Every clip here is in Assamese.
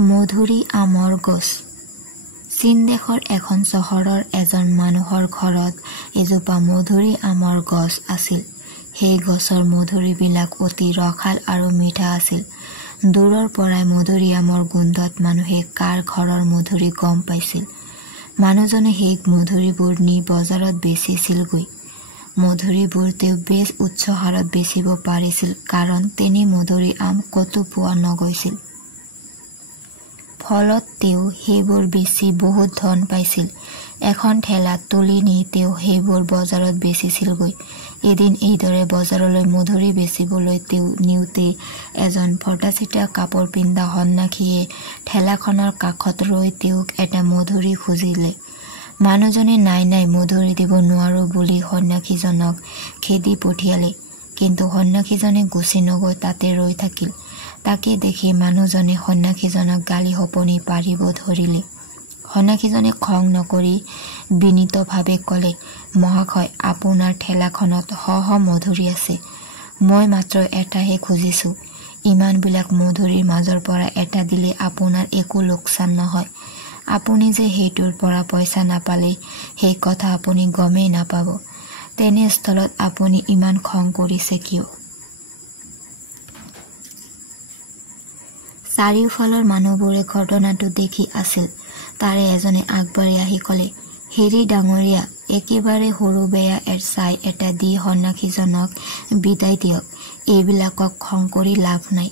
মধুৰী আমৰ গছ। চীন দেশৰ এখন চহৰৰ এজন মানুহৰ ঘৰত এজোপা মধুৰী আমৰ গছ আছিল। সেই গছৰ মধুৰীবিলাক অতি ৰসাল আৰু মিঠা আছিল। দূৰৰ পৰাই মধুৰী আমৰ গোন্ধত মানুহে কাৰ ঘৰৰ মধুৰী গম পাইছিল। মানুহজনে সেই মধুৰীবোৰ নি বজাৰত বেচিছিলগৈ। মধুৰীবোৰ তেওঁ বেছ উচ্চ হাৰত বেচিব পাৰিছিল, কাৰণ তেনে মধুৰী আম কতো পোৱা নগৈছিল। ফলত তেওঁ সেইবোৰ বেচি বহুত ধন পাইছিল। এখন ঠেলাত তুলি নি তেওঁ সেইবোৰ বজাৰত বেচিছিলগৈ। এদিন এইদৰে বজাৰলৈ মধুৰী বেচিবলৈ তেওঁ নিওঁতে এজন ফটা-চিটা কাপোৰ পিন্ধা সন্যাসীয়ে ঠেলাখনৰ কাষত ৰৈ তেওঁক এটা মধুৰী খুজিলে। মানুহজনে নাই মধুৰী দিব নোৱাৰো বুলি সন্যাসীজনক খেদি পঠিয়ালে। কিন্তু সন্যাসীজনে গুচি নগৈ তাতে ৰৈ থাকিল। তাকে দেখি মানুহজনে সন্যাসীজনক গালি শপনি পাৰিব ধৰিলে। সন্যাসীজনে খং নকৰি বিনীতভাৱে ক'লে, মহাশয়, আপোনাৰ ঠেলাখনত শ মধুৰী আছে। মই মাত্ৰ এটাহে খুজিছো। ইমানবিলাক মধুৰীৰ মাজৰ পৰা এটা দিলে আপোনাৰ একো লোকচান নহয়। আপুনি যে সেইটোৰ পৰা পইচা নাপালে সেই কথা আপুনি গমেই নাপাব। তেনেস্থলত আপুনি ইমান খং কৰিছে কিয়? চাৰিওফালৰ মানুহবোৰে ঘটনাটো দেখি আছিল। তাৰে এজনে আগবাঢ়ি আহি ক'লে, হেৰি ডাঙৰীয়া, একেবাৰে সৰু বেয়া চাই এটা দি সন্যাসীজনক বিদায় দিয়ক। এইবিলাকক খং কৰি লাভ নাই।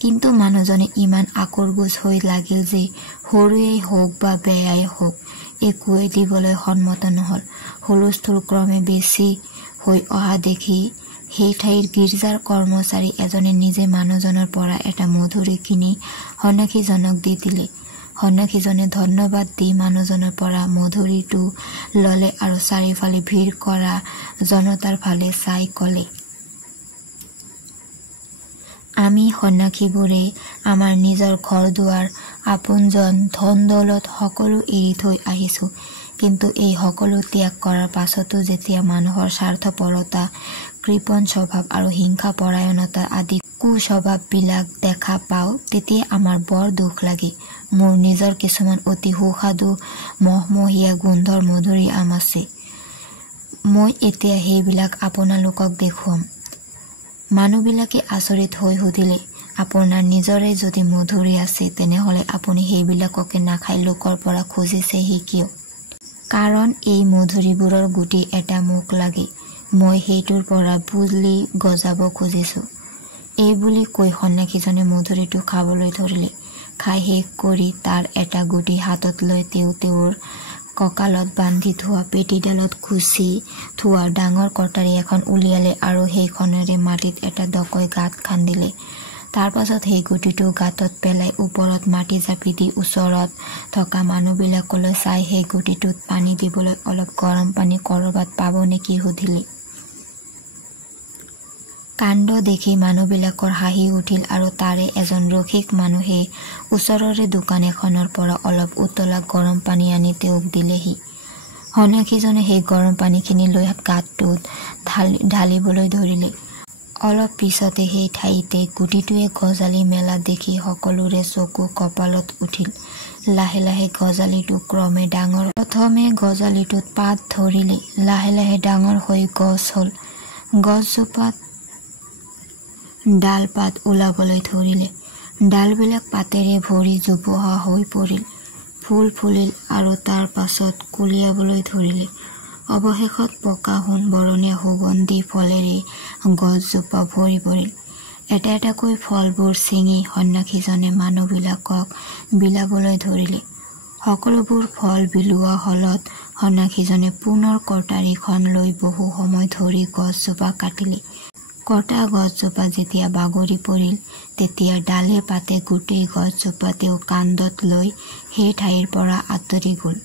কিন্তু মানুহজনে ইমান আকুৰগোজ হৈ লাগিল যে সৰুৱেই হওক বা বেয়াই হওক একোৱেই দিবলৈ সন্মত নহল। হুলস্থুল ক্ৰমে বেছি হৈ অহা দেখি সেই ঠাইৰ গীৰ্জাৰ কৰ্মচাৰী এজনে নিজে মানুহজনৰ পৰা এটা মধুৰী কিনি সন্যাসীজনক দি দিলে। সন্যাসীজনে ধন্যবাদ দি মানুহজনৰ পৰা মধুৰীটো ললে আৰু চাৰিওফালে ভিৰ কৰা জনতাৰ ফালে চাই ক'লে, আমি সন্যাসীবোৰে আমাৰ নিজৰ ঘৰ দুৱাৰ, আপোনজন, ধন দৌলত সকলো এৰি থৈ আহিছো। কিন্তু এই সকলো ত্যাগ কৰাৰ পাছতো যেতিয়া মানুহৰ স্বাৰ্থপৰতা, কৃপণ স্বভাৱ আৰু হিংসা পৰায়ণতা আদি কুস্বভাৱবিলাক দেখা পাওঁ, তেতিয়া আমাৰ বৰ দুখ লাগে। মোৰ নিজৰ কিছুমান অতি সুস্বাদু মহমহীয়া গোন্ধৰ মধুৰী আম আছে। মই এতিয়া সেইবিলাক আপোনালোকক দেখুৱাম। মানুহবিলাকে আচৰিত হৈ সুধিলে, আপোনাৰ নিজৰে যদি মধুৰী আছে তেনেহলে আপুনি সেইবিলাককে নাখাই লোকৰ পৰা খুজিছেহি কিয়? কাৰণ এই মধুৰীবোৰৰ গুটি এটা মোক লাগে। মই সেইটোৰ পৰা বুলি গজাব খুজিছো। এই বুলি কৈ সন্যাসীজনে মধুৰীটো খাবলৈ ধৰিলে। খাই শেষ কৰি তাৰ এটা গুটি হাতত লৈ তেওঁ তেওঁৰ কঁকালত বান্ধি থোৱা পেটীডালত খুচি থোৱা ডাঙৰ কটাৰী এখন উলিয়ালে আৰু সেইখনেৰে মাটিত এটা ডকৈ গাঁত খান্দিলে। তাৰ পাছত সেই গুটিটো গাঁতত পেলাই ওপৰত মাটি জাপি দি ওচৰত থকা মানুহবিলাকলৈ চাই সেই গুটিটোত পানী দিবলৈ অলপ গৰম পানী ক'ৰবাত পাব নেকি সুধিলে। কাণ্ড দেখি মানুহবিলাকৰ হাঁহি উঠিল আৰু তাৰে এজন ৰসিক মানুহে ওচৰৰে দোকান এখনৰ পৰা অলপ উতলা গৰম পানী আনি তেওঁক দিলেহি। সন্যাসীজনে সেই গৰম পানীখিনি লৈ গাঁতটোত ঢালিবলৈ ধৰিলে। অলপ পিছতে সেই ঠাইতে গুটিটোৱে গজালি মেলা দেখি সকলোৰে চকু কপালত উঠিল। লাহে লাহে গজালিটো ক্ৰমে ডাঙৰ। প্ৰথমে গজালিটোত পাত ধৰিলে, লাহে লাহে ডাঙৰ হৈ গছ হ'ল। গছজোপাত ডাল পাত ওলাবলৈ ধৰিলে। ডালবিলাক পাতেৰে ভৰি জোপোহা হৈ পৰিল। ফুল ফুলিল আৰু তাৰ পাছত কুলিয়াবলৈ ধৰিলে। অৱশেষত পকা সোণ বৰণীয়া সুগন্ধি ফলেৰে গছজোপা ভৰি পৰিল। এটা এটাকৈ ফলবোৰ ছিঙি সন্যাসীজনে মানুহবিলাকক বিলাবলৈ ধৰিলে। সকলোবোৰ ফল বিলোৱা হলত সন্যাসীজনে পুনৰ কটাৰীখন লৈ বহু সময় ধৰি গছজোপা কাটিলে। কটা গছজোপা যেতিয়া বাগৰি পৰিল, তেতিয়া ডালে পাতে গোটেই গছজোপা তেওঁ কান্ধত লৈ সেই ঠাইৰ পৰা আঁতৰি গ'ল।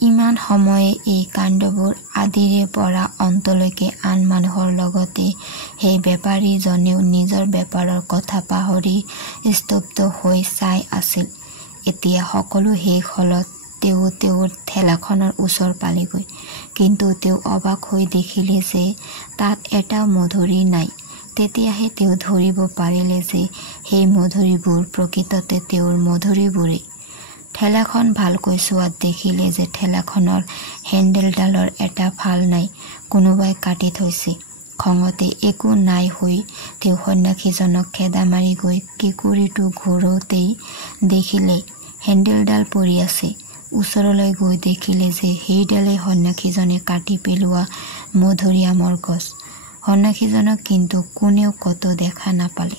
ইমান সময়ে এই কাণ্ডবোৰ আদিৰে পৰা অন্তলৈকে আন মানুহৰ লগতে সেই বেপাৰীজনেও নিজৰ বেপাৰৰ কথা পাহৰি স্তব্ধ হৈ চাই আছিল। এতিয়া সকলো শেষ হলত তেওঁ তেওঁৰ ঠেলাখনৰ ওচৰ পালেগৈ। কিন্তু তেওঁ অবাক হৈ দেখিলে যে তাত এটাও মধুৰী নাই। তেতিয়াহে তেওঁ ধৰিব পাৰিলে যে সেই মধুৰিবোৰ প্ৰকৃততে তেওঁৰ মধুৰিবোৰেই। ঠেলাখন ভালকৈ চোৱাত দেখিলে যে ঠেলাখনৰ হেণ্ডেলডালৰ এটা ফাল নাই, কোনোবাই কাটি থৈছে। খঙতে একো নাই হৈ তেওঁ সন্যাসীজনক খেদা মাৰি গৈ কেঁকুৰিটো ঘূৰোতেই দেখিলে হেণ্ডেলডাল পৰি আছে। ওচৰলৈ গৈ দেখিলে যে সেইডালেই সন্যাসীজনে কাটি পেলোৱা মধুৰিআমৰ গছ। সন্যাসীজনক কিন্তু কোনেও কতো দেখা নাপালে।